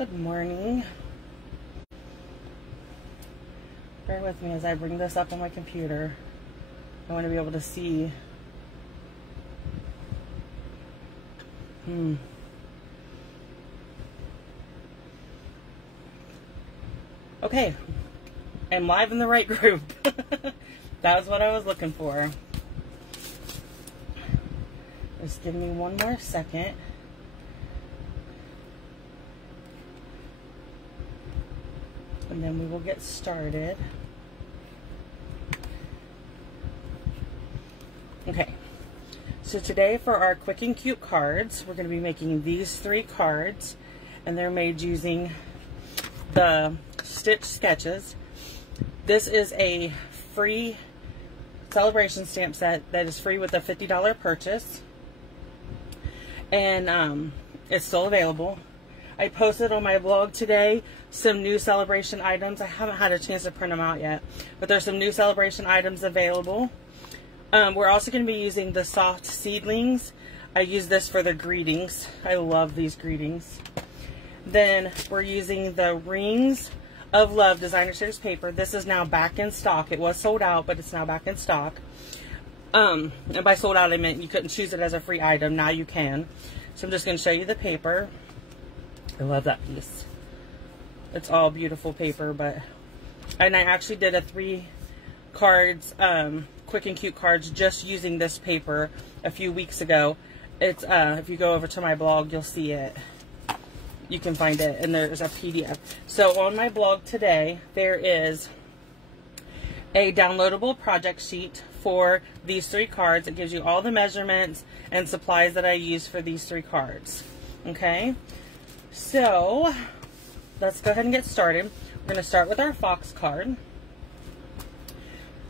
Good morning. Bear with me as I bring this up on my computer. I want to be able to see. Okay, I'm live in the right group. That was what I was looking for. Just give me one more second. And then we will get started. Okay, so today for our quick and cute cards, we're going to be making these 3 cards, and they're made using the Stitch Sketches. This is a free celebration stamp set that is free with a $50 purchase, and it's still available. I posted on my blog today some new celebration items. I haven't had a chance to print them out yet, but there's some new celebration items available. We're also going to be using the soft seedlings. I use this for the greetings. I love these greetings. Then we're using the Rings of Love Designer Series paper. This is now back in stock. It was sold out, but it's now back in stock. And by sold out, I meant you couldn't choose it as a free item. Now you can. So I'm just going to show you the paper. I love that piece. It's all beautiful paper, and I actually did a 3 cards, quick and cute cards, just using this paper a few weeks ago. It's if you go over to my blog, you'll see it. You can find it, and there's a PDF. So on my blog today, there is a downloadable project sheet for these 3 cards. It gives you all the measurements and supplies that I use for these 3 cards. Okay, so let's go ahead and get started. We're going to start with our fox card,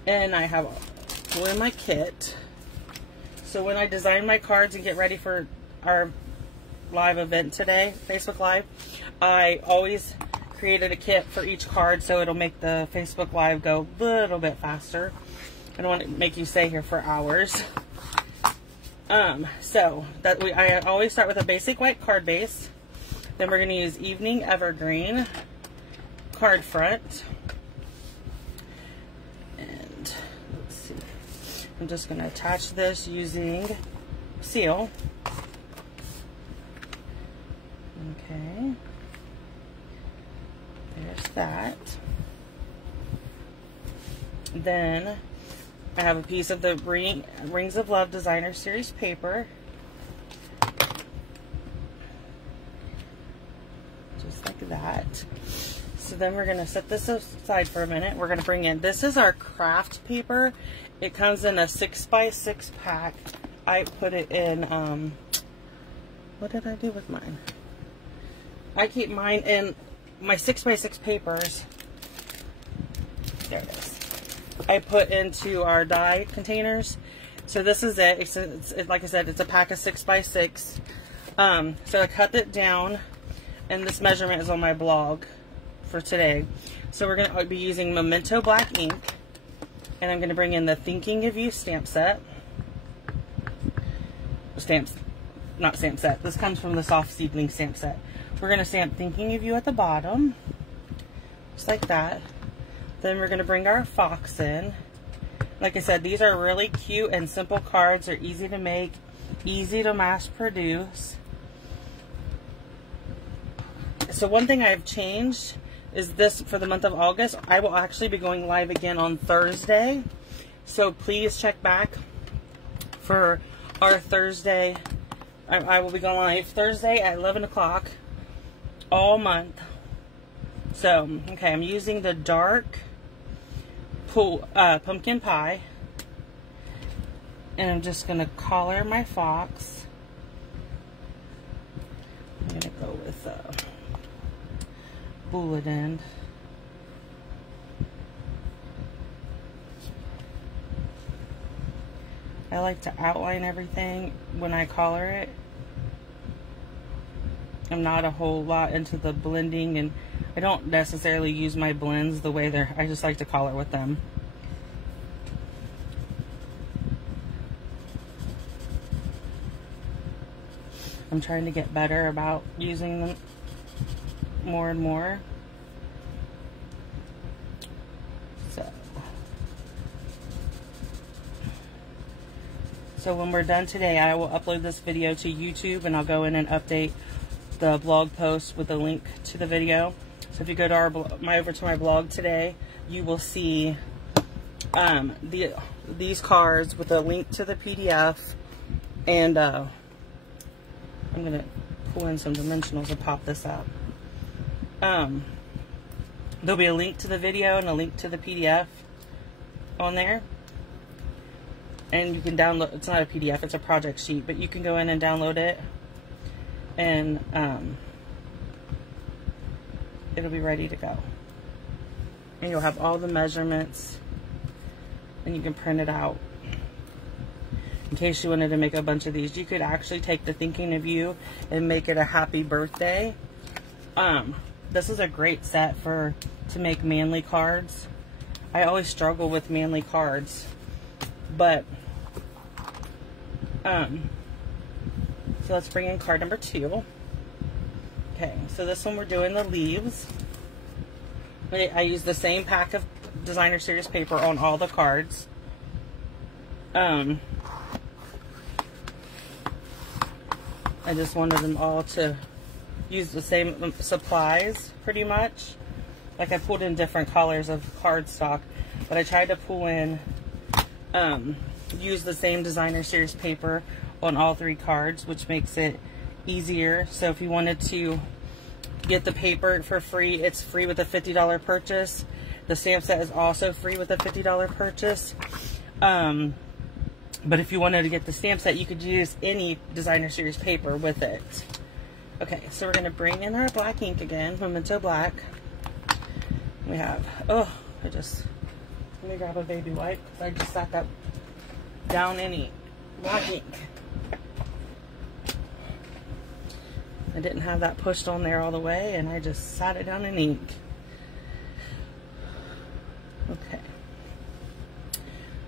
and I have glue in my kit. So when I design my cards and get ready for our live event today, Facebook Live, I always created a kit for each card, so it'll make the Facebook Live go a little bit faster. I don't want to make you stay here for hours. I always start with a basic white card base. Then we're going to use Evening Evergreen card front. And let's see. I'm just going to attach this using seal. Okay. There's that. Then I have a piece of the Rings of Love Designer Series paper. Just like that. So then we're going to set this aside for a minute. We're going to bring in, this is our craft paper. It comes in a 6x6 pack. I put it in, what did I do with mine? I keep mine in my 6x6 papers. There it is. I put into our die containers. So this is it. It's like I said, it's a pack of 6x6. So I cut it down, and this measurement is on my blog for today. So we're going to be using Memento black ink, and I'm going to bring in the Thinking of You stamp set. Not stamp set. This comes from the soft seedling stamp set. We're going to stamp Thinking of You at the bottom, just like that. Then we're going to bring our fox in. Like I said, these are really cute and simple cards. They're easy to make, easy to mass produce. So one thing I've changed is this for the month of August. I will actually be going live again on Thursday. So please check back for our Thursday. I will be going live Thursday at 11 o'clock all month. So, okay, I'm using the dark pumpkin pie, and I'm just going to color my fox. I'm going to go with bullet end. I like to outline everything when I color it. I'm not a whole lot into the blending, and I don't necessarily use my blends the way they're, I just like to color with them. I'm trying to get better about using them. more and more. So when we're done today, I will upload this video to YouTube, and I'll go in and update the blog post with a link to the video. So if you go to over to my blog today, you will see these cards with a link to the PDF, and I'm gonna pull in some dimensionals and pop this up. There'll be a link to the video and a link to the PDF on there. And you can download, it's not a PDF, it's a project sheet, but you can go in and download it, and it'll be ready to go. And you'll have all the measurements, and you can print it out. In case you wanted to make a bunch of these, you could actually take the thinking of you and make it a happy birthday. This is a great set to make manly cards. I always struggle with manly cards, but so let's bring in card number 2. Okay, so this one we're doing the leaves. I use the same pack of designer series paper on all the cards. I just wanted them all to use the same supplies, pretty much. Like, I pulled in different colors of cardstock, but I tried to pull in use the same designer series paper on all 3 cards, which makes it easier. So if you wanted to get the paper for free, it's free with a $50 purchase. The stamp set is also free with a $50 purchase. But if you wanted to get the stamp set, you could use any designer series paper with it. Okay, so we're going to bring in our black ink again, Memento Black. We have, let me grab a baby wipe, because I just sat that down in black ink. I didn't have that pushed on there all the way, and I just sat it down in ink. Okay.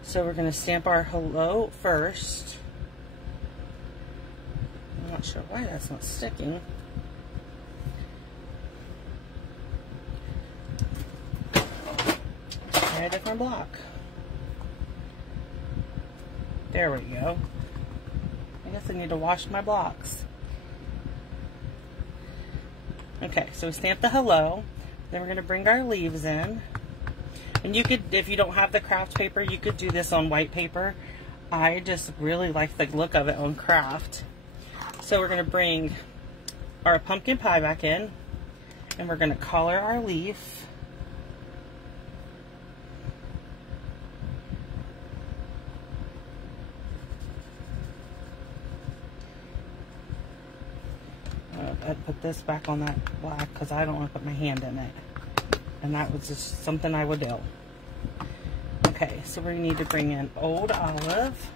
So we're going to stamp our hello first. I'm not sure why that's not sticking. Try a different block. There we go. I guess I need to wash my blocks. Okay, so we stamp the hello. Then we're going to bring our leaves in. And you could, if you don't have the craft paper, you could do this on white paper. I just really like the look of it on craft. So we're going to bring our pumpkin pie back in, and we're going to color our leaf. I put this back on that black because I don't want to put my hand in it. And that was just something I would do. Okay, so we need to bring in Old Olive.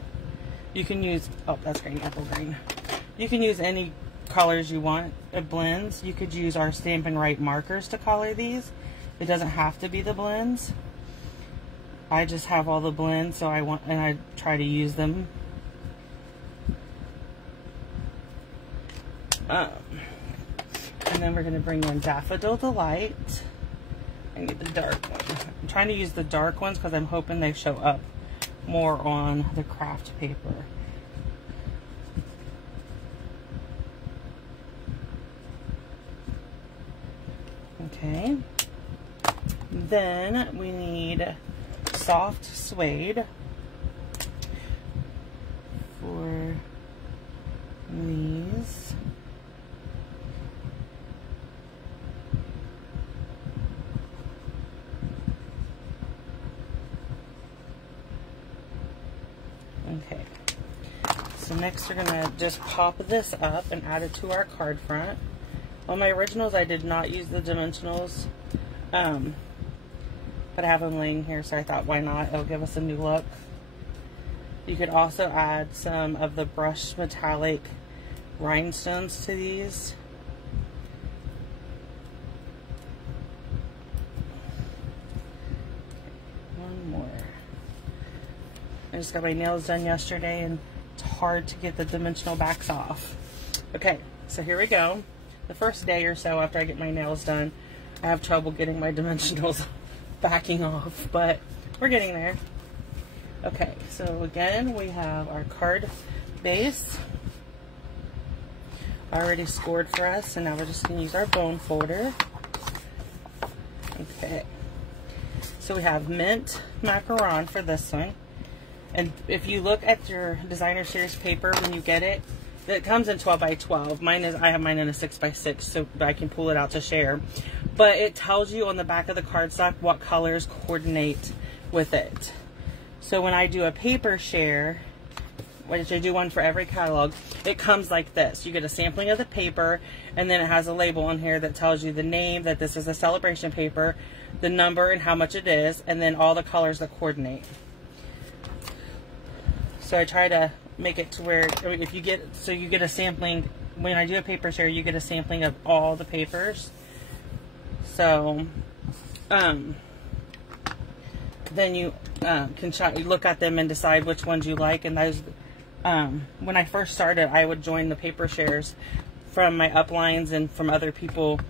You can use, oh, that's green, apple green. You can use any colors you want. It blends. You could use our Stampin' Right markers to color these. It doesn't have to be the blends. I just have all the blends, so I try to use them. And then we're going to bring in Daffodil Delight. I need the dark one. I'm trying to use the dark ones because I'm hoping they show up more on the craft paper. Okay. Then we need Soft Suede for these. Okay, so next we're going to just pop this up and add it to our card front. On my originals I did not use the dimensionals, but I have them laying here, so I thought why not, it'll give us a new look. You could also add some of the brushed metallic rhinestones to these. One more. I just got my nails done yesterday and it's hard to get the dimensional backs off. Okay, so here we go. the first day or so after I get my nails done, I have trouble getting my dimensionals backing off, but we're getting there. Okay, so again, we have our card base already scored for us, and now we're just going to use our bone folder. Okay, so we have mint macaron for this one. And if you look at your designer series paper when you get it, it comes in 12 by 12. I have mine in a 6 by 6, so I can pull it out to share. But it tells you on the back of the cardstock what colors coordinate with it. So when I do a paper share, which I do one for every catalog, it comes like this. You get a sampling of the paper, and then it has a label on here that tells you the name, that this is a celebration paper, the number and how much it is, and then all the colors that coordinate. So I try to make it to where, if you get, so you get a sampling, when I do a paper share, you get a sampling of all the papers. So, then you can look at them and decide which ones you like. And those, when I first started, I would join the paper shares from my uplines and from other people,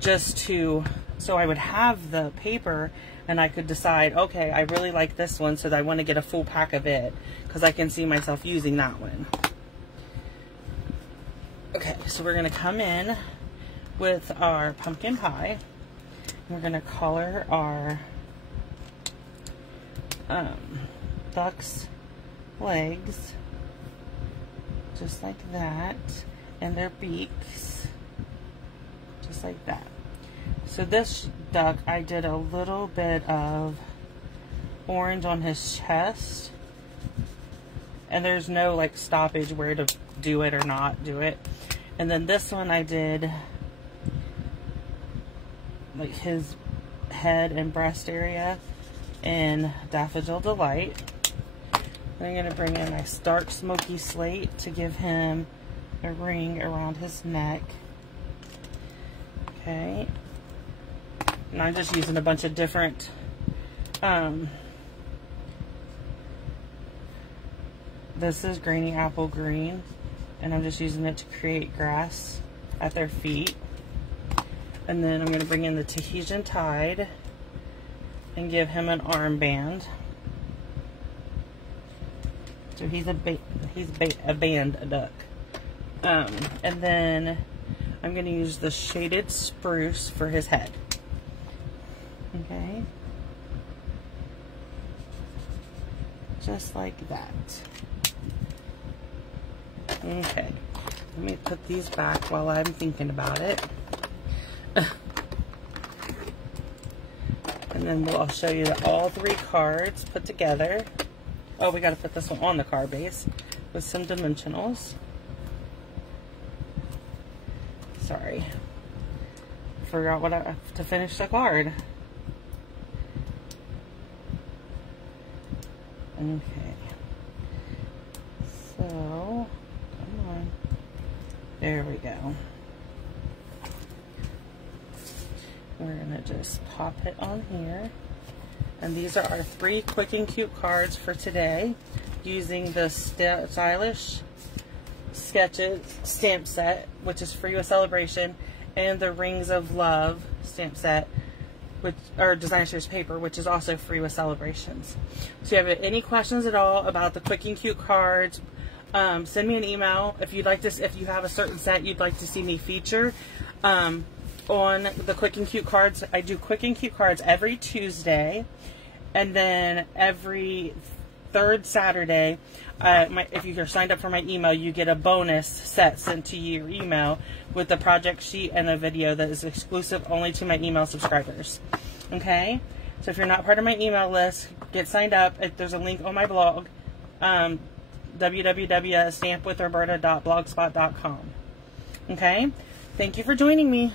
just to, so I would have the paper and I could decide, okay, I really like this one, so that I want to get a full pack of it, because I can see myself using that one. Okay, so we're going to come in with our pumpkin pie. We're going to color our duck's legs, just like that, and their beaks, just like that. So this duck, I did a little bit of orange on his chest, and there's no like stoppage where to do it or not do it. And then this one I did like his head and breast area in Daffodil Delight. I'm going to bring in my stark smoky slate to give him a ring around his neck. Okay. And I'm just using a bunch of different this is grainy apple green, and I'm just using it to create grass at their feet. And then I'm going to bring in the Tahitian Tide and give him an armband. So he's a band duck. And then I'm going to use the shaded spruce for his head. Okay. Just like that. Okay. Let me put these back while I'm thinking about it. And then I'll show you all 3 cards put together. Oh, we got to put this one on the card base with some dimensionals. Sorry. Forgot what to finish the card. Okay. So, come on. There we go. We're going to just pop it on here. And these are our 3 quick and cute cards for today, using the Stylish Sketches stamp set, which is free with celebration, and the Rings of Love stamp set, which are designer series paper, which is also free with celebrations. So if you have any questions at all about the quick and cute cards, send me an email. If you'd like this, if you have a certain set you'd like to see me feature on the quick and cute cards. I do quick and cute cards every Tuesday, and then every 3rd Saturday, if you're signed up for my email, you get a bonus set sent to your email with the project sheet and a video that is exclusive only to my email subscribers. Okay? So if you're not part of my email list, get signed up. There's a link on my blog, www.stampwithroberta.blogspot.com. Okay? Thank you for joining me.